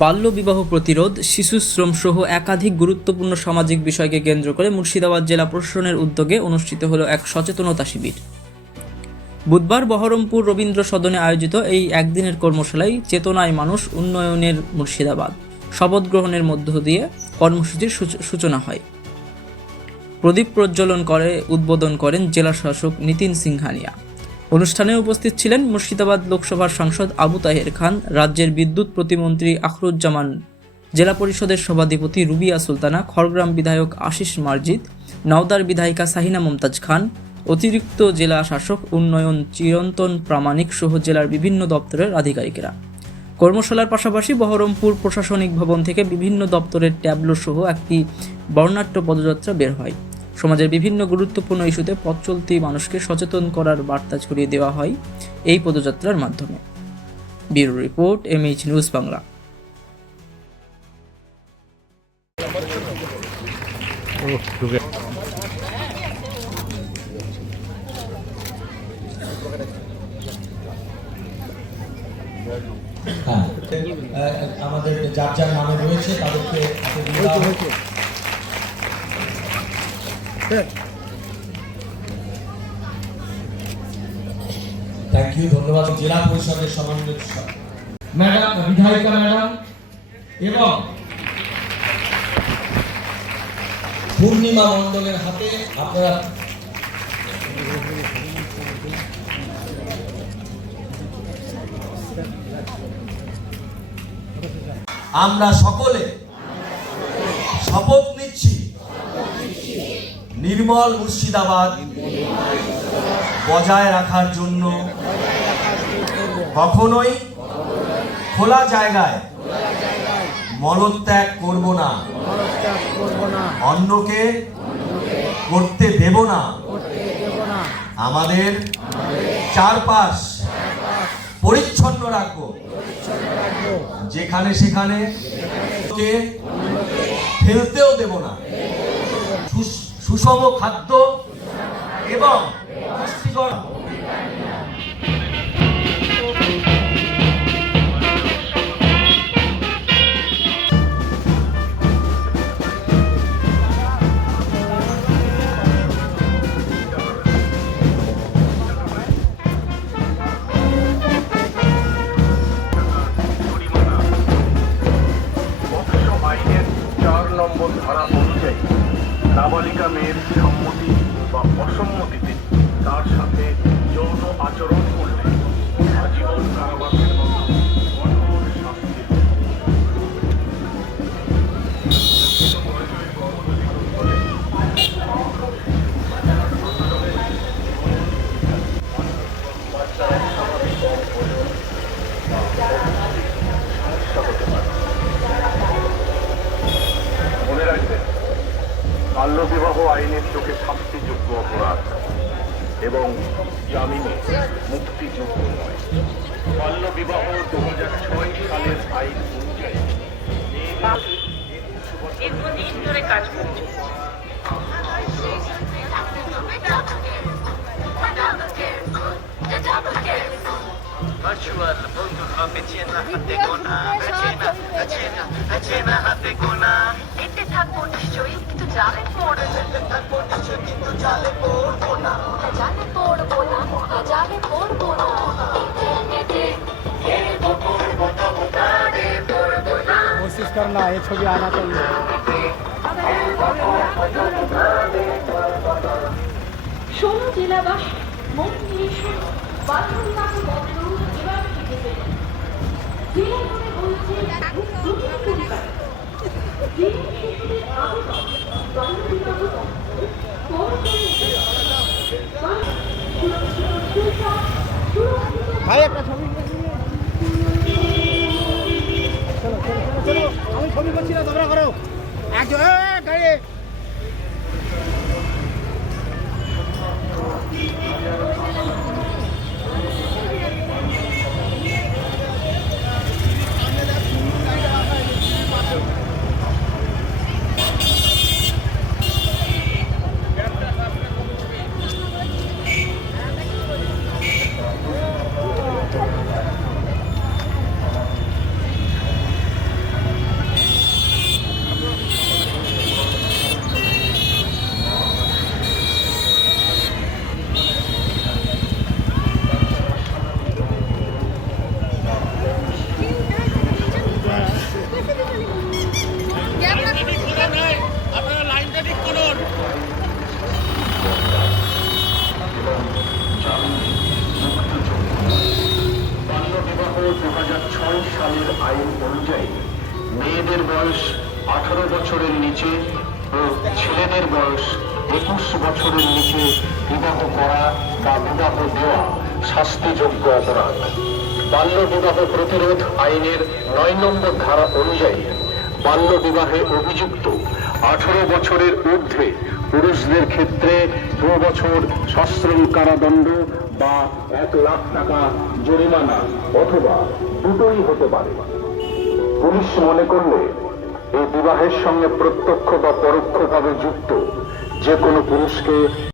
বাল্যবিবাহ প্রতিরোধ, শিশুশ্রম সহ একাধিক গুরুত্বপূর্ণ সামাজিক বিষয়কে কেন্দ্র করে মুর্শিদাবাদ জেলা প্রশাসনের উদ্যোগে অনুষ্ঠিত হলো এক সচেতনতা শিবির। বুধবার বহরমপুর রবীন্দ্র সদনে আয়োজিত এই একদিনের কর্মশালায় চেতনায় মানুষ উন্নয়নের মুর্শিদাবাদ শপথ গ্রহণের মধ্য দিয়ে কর্মসূচির সূচনা হয়। প্রদীপ প্রজ্বলন করে উদ্বোধন করেন জেলা শাসক নিতিন সিংহানিয়া। অনুষ্ঠানে উপস্থিত ছিলেন মুর্শিদাবাদ লোকসভার সাংসদ আবু তাহের খান, রাজ্যের বিদ্যুৎ প্রতিমন্ত্রী আখরুজ্জামান, জেলা পরিষদের সভাধিপতি রুবিয়া সুলতানা, খড়গ্রাম বিধায়ক আশিস মার্জিদ, নওদার বিধায়িকা সাহিনা মমতাজ খান, অতিরিক্ত জেলা শাসক উন্নয়ন চিরন্তন প্রামাণিক সহ জেলার বিভিন্ন দপ্তরের আধিকারিকেরা। কর্মশালার পাশাপাশি বহরমপুর প্রশাসনিক ভবন থেকে বিভিন্ন দপ্তরের ট্যাবলো সহ একটি বর্ণাঢ্য পদযাত্রা বের হয়। সমাজের বিভিন্ন গুরুত্বপূর্ণ ইস্যুতে পথ চলতি মানুষকে সচেতন করার বার্তা ছড়িয়ে দেওয়া হয় এই পদযাত্রার মাধ্যমে। Bureau report, MH news Bangla. আমাদের যার যার নামে রয়েছে তাদেরকে থ্যাংক ইউ, ধন্যবাদ। জেলা পরিষদের সমন্বয় ম্যাডাম, বিধায়িকা ম্যাডাম এবং পূর্ণিমা মণ্ডলের হাতে আপনারা আমরা সকলে শপথ নিচ্ছি নির্মল মুর্শিদাবাদ বজায় রাখার জন্য কখনোই খোলা জায়গায় মলত্যাগ করব না, অন্যকে করতে দেব না। আমাদের চারপাশ পরিচ্ছন্ন রাখবো, যেখানে সেখানে ফেলতেও দেব না। সুষম খাদ্য এবং পুষ্টিকর ধারা অনুযায়ী নাবালিকা মেয়ের সম্মতি বা অসম্মতিতে তার সাথে যৌন আচরণ করলে আজীবন কারাবাসের মতো কঠোর শাস্তি। মনে রাখবেন, বাল্যবিবাহ আইনের চোখে শাস্তিযোগ্য অপরাধ এবং জামিনে মুক্তিযোগ্য নয়। বাল্যবিবাহ 2006 সালের আইন অনুযায়ী দীর্ঘদিন ধরে কাজ করছে। ভার্চুয়াল বন্ধু হবে চেনা হাতে গোনা, চেনা হাতে গোনা। এতে থাকবো নিশ্চয়ই, কিন্তু জালে পড়বো, কিন্তু জালে পড়বো না, জালে পড়বো না, জালে পড়বো না। कोशिश करना ये छवि आना चाहिए। ষোলো জেলাবাসী মন নিয়ে শুনো, বাল্যবিবাহ বন্ধ এবার থেকে ফেলে। জেলা জুড়ে বলছে দুর্নীতি পরিবার, যে শিশুদের আবেদন বাল্যবিবাহ বন্ধ, ভাই একটা ছবি চলো চলো চলো, আমি ছবি করছি না, তোমরা করো। একজন গাড়ি অনুযায়ী মেয়েদের বয়স 18 বছরের নিচে ও ছেলেদের বয়স 21 বছরের নিচে বিবাহ করা বা বিবাহ দেওয়া শাস্তিযোগ্য অপরাধ। বাল্য বিবাহ প্রতিরোধ আইনের 9 নম্বর ধারা অনুযায়ী বাল্য বিবাহে অভিযুক্ত 18 বছরের ঊর্ধ্বে পুরুষদের ক্ষেত্রে 2 বছর সশ্রম কারাদণ্ড বা 1 লাখ টাকা জরিমানা অথবা দুটোই হতে পারে। পুলিশ মনে করলে এই বিবাহের সঙ্গে প্রত্যক্ষ বা পরোক্ষভাবে যুক্ত যে কোনো পুরুষকে